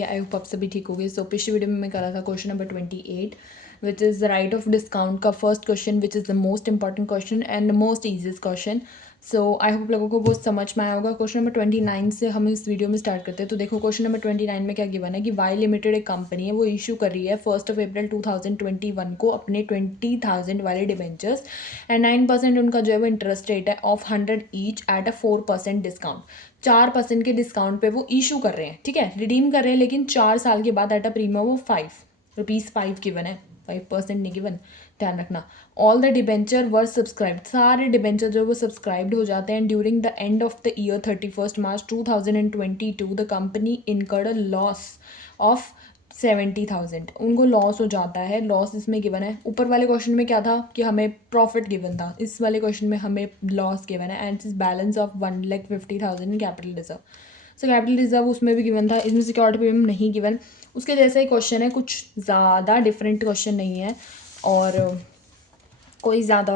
I hope आप सभी ठीक हो गए। सो पिछली वीडियो में मैं कर रहा था question number 28 which is the write off discount का first question which is the most important question and most easiest question. So I hope लोगों को बहुत समझ में आया होगा। क्वेश्चन नंबर 29 से हम इस वीडियो में स्टार्ट करते हैं। तो देखो क्वेश्चन नंबर 29 में क्या गिवन है कि वाई लिमिटेड एक कंपनी है, वो इशू कर रही है 1 अप्रैल 2021 को अपने 20,000 वाले डिबेंचर्स एंड 9% उनका जो है वो इंटरेस्ट रेट है of 100 each at a 4% discount. 4% के डिस्काउंट पे वो इशू कर रहे हैं, ठीक है, रिडीम कर रहे हैं, लेकिन 4 साल के बाद एट अ प्रीमियम वो 5 रुपीज़ गिवन है, 5% नहीं गिवन, ध्यान रखना। All the debenture were subscribed, सारे डिबेंचर जो वो सब्सक्राइब्ड हो जाते हैं। During the end of the year 31 March 2022 the company incurred a loss of 70,000, उनको लॉस हो जाता है। लॉस इसमें गिवन है। ऊपर वाले क्वेश्चन में क्या था कि हमें प्रॉफिट गिवन था, इस वाले क्वेश्चन में हमें लॉस गिवन है एंड इस balance of 1,50,000 in capital reserve. So capital reserve उसमें भी गिवन था, इसमें सिक्योरिटी प्रीमियम नहीं गिवन। उसके जैसा ही क्वेश्चन है, कुछ ज़्यादा डिफरेंट क्वेश्चन नहीं है और कोई ज़्यादा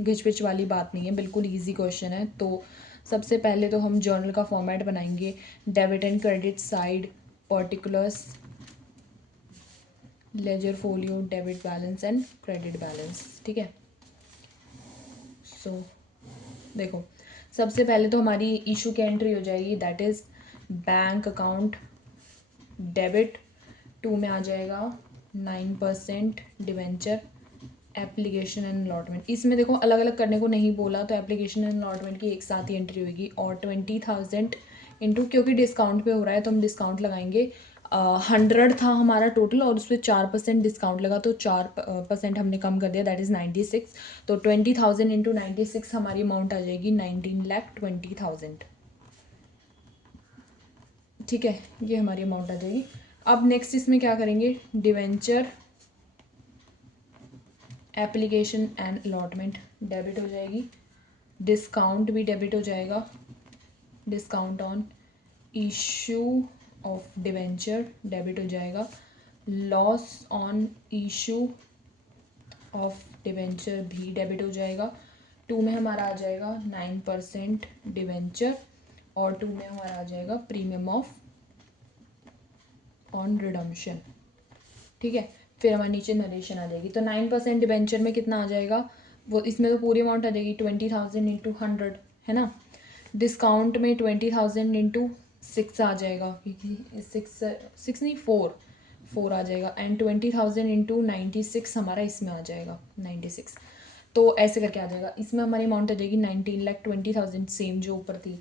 घिचपिच वाली बात नहीं है, बिल्कुल ईजी क्वेश्चन है। तो सबसे पहले तो हम जर्नल का फॉर्मेट बनाएंगे, debit and credit side, particulars, ledger folio, debit balance and credit balance, ठीक है। सो देखो सबसे पहले तो हमारी इशू की एंट्री हो जाएगी, that is bank account debit. 2 में आ जाएगा 9% डिवेंचर, एप्लीकेशन एंड अलॉटमेंट। इसमें देखो अलग अलग करने को नहीं बोला, तो एप्लीकेशन एंड अलॉटमेंट की एक साथ ही एंट्री होगी। और 20,000 इंटू, क्योंकि डिस्काउंट पे हो रहा है तो हम डिस्काउंट लगाएंगे। 100 था हमारा टोटल और उस पर 4% डिस्काउंट लगा, तो 4% हमने कम कर दिया, दैट इज़ 96। तो 20,000 इंटू 96 हमारी अमाउंट आ जाएगी 19,20,000, ठीक है, ये हमारी अमाउंट आ जाएगी। अब नेक्स्ट इसमें क्या करेंगे, debenture, application and allotment debit हो जाएगी, डिस्काउंट भी डेबिट हो जाएगा, discount on issue of debenture debit हो जाएगा, loss on issue of debenture भी डेबिट हो जाएगा। 2 में हमारा आ जाएगा 9% डिवेंचर और 2 में हमारा आ जाएगा प्रीमियम ऑफ ऑन रिडम्पशन, ठीक है। फिर हमारे नीचे नरेशन आ जाएगी। तो 9% डिबेंचर में कितना आ जाएगा, वो इसमें तो पूरी अमाउंट आ जाएगी 20,000 इंटू 100, है ना। डिस्काउंट में 20,000 इंटू 6 आ जाएगा, 6 नहीं 4 आ जाएगा एंड 20,000 इंटू 96 हमारा इसमें आ जाएगा 96। तो ऐसे करके आ जाएगा। इसमें हमारी अमाउंट आ जाएगी 19,20,000, सेम जो ऊपर थी।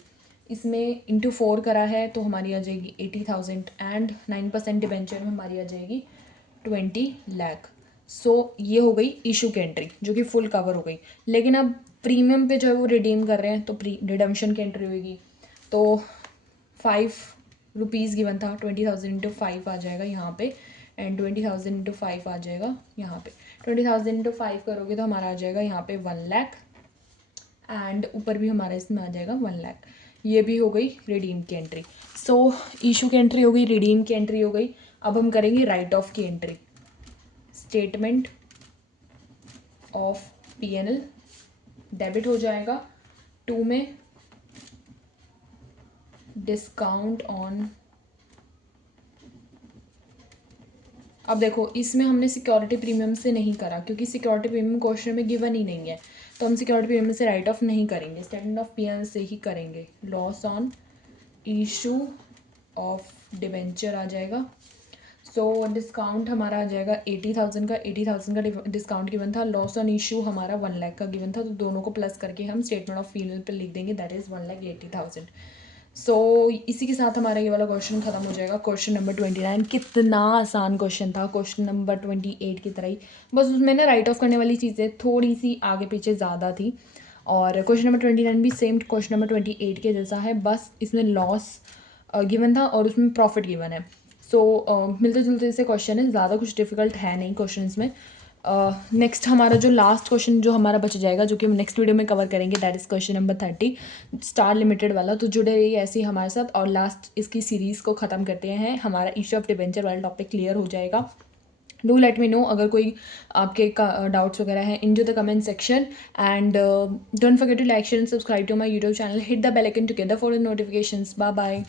इसमें इंटू 4 करा है तो हमारी आ जाएगी 80,000 एंड 9% डिबेंचर में हमारी आ जाएगी 20 लाख। सो ये हो गई इशू की एंट्री जो कि फुल कवर हो गई। लेकिन अब प्रीमियम पे जो है वो रिडीम कर रहे हैं तो रिडम्पशन की एंट्री होगी। तो 5 रुपीज़ गिवन था, 20,000 इंटू 5 आ जाएगा यहाँ पे एंड 20,000 इंटू 5 आ जाएगा यहाँ पे। 20,000 इंटू 5 करोगे तो हमारा आ जाएगा यहाँ पे 1 लाख एंड ऊपर भी हमारा इसमें आ जाएगा 1 लाख। ये भी हो गई रिडीम की एंट्री। सो इशू की एंट्री हो गई, रिडीम की एंट्री हो गई। अब हम करेंगे राइट ऑफ की entry. Statement of PNL debit हो जाएगा। 2 में डिस्काउंट ऑन, अब देखो इसमें हमने सिक्योरिटी प्रीमियम से नहीं करा क्योंकि सिक्योरिटी प्रीमियम क्वेश्चन में गिवन ही नहीं है, तो हम सिक्योरिटी प्रीमियम से राइट ऑफ नहीं करेंगे, स्टेटमेंट ऑफ पीएनएल से ही करेंगे। Loss on issue of debenture आ जाएगा। सो डिस्काउंट हमारा आ जाएगा 80,000 का, 80,000 का डिस्काउंट गिवन था। लॉस ऑन इशू हमारा 1 लाख का गिवन था, तो दोनों को प्लस करके हम स्टेटमेंट ऑफ पीएनएल पे लिख देंगे, दैट इज़ 1,80,000। सो इसी के साथ हमारा ये वाला क्वेश्चन खत्म हो जाएगा। क्वेश्चन नंबर 29 कितना आसान क्वेश्चन था, क्वेश्चन नंबर 28 की तरह ही, बस उसमें ना राइट ऑफ करने वाली चीज़ें थोड़ी सी आगे पीछे ज़्यादा थी। और क्वेश्चन नंबर 29 भी सेम क्वेश्चन नंबर 28 के जैसा है, बस इसमें लॉस गिवन था और उसमें प्रॉफिट गिवन है। सो मिलते जुलते से क्वेश्चन है, ज़्यादा कुछ डिफिकल्ट है नहीं क्वेश्चन में। नेक्स्ट हमारा जो लास्ट क्वेश्चन जो हमारा बच जाएगा, जो कि हम नेक्स्ट वीडियो में कवर करेंगे, that is question number 30 star limited वाला। तो जुड़े रहिए ऐसे ही हमारे साथ और लास्ट इसकी सीरीज़ को ख़त्म करते हैं, हमारा इशू ऑफ डिबेंचर वाला टॉपिक क्लियर हो जाएगा। डू लेट मी नो अगर कोई आपके डाउट्स वगैरह हैं in the comment section and don't forget to like share and subscribe to my YouTube channel, hit the bell icon together for the notifications. Bye bye.